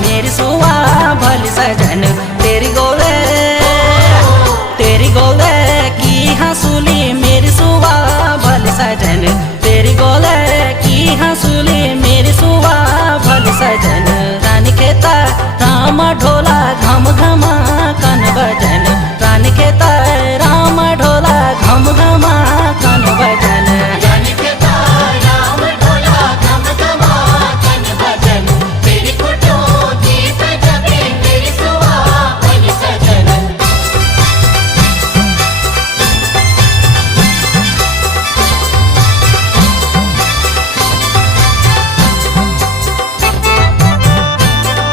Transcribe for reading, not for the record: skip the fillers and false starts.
मेरी सुआ भली सजन तेरी गोले की हंसुली मेरी सुआ भली सजन तेरी गोले की हंसुली मेरी सुआ भली सजन रानी खेता राम ढो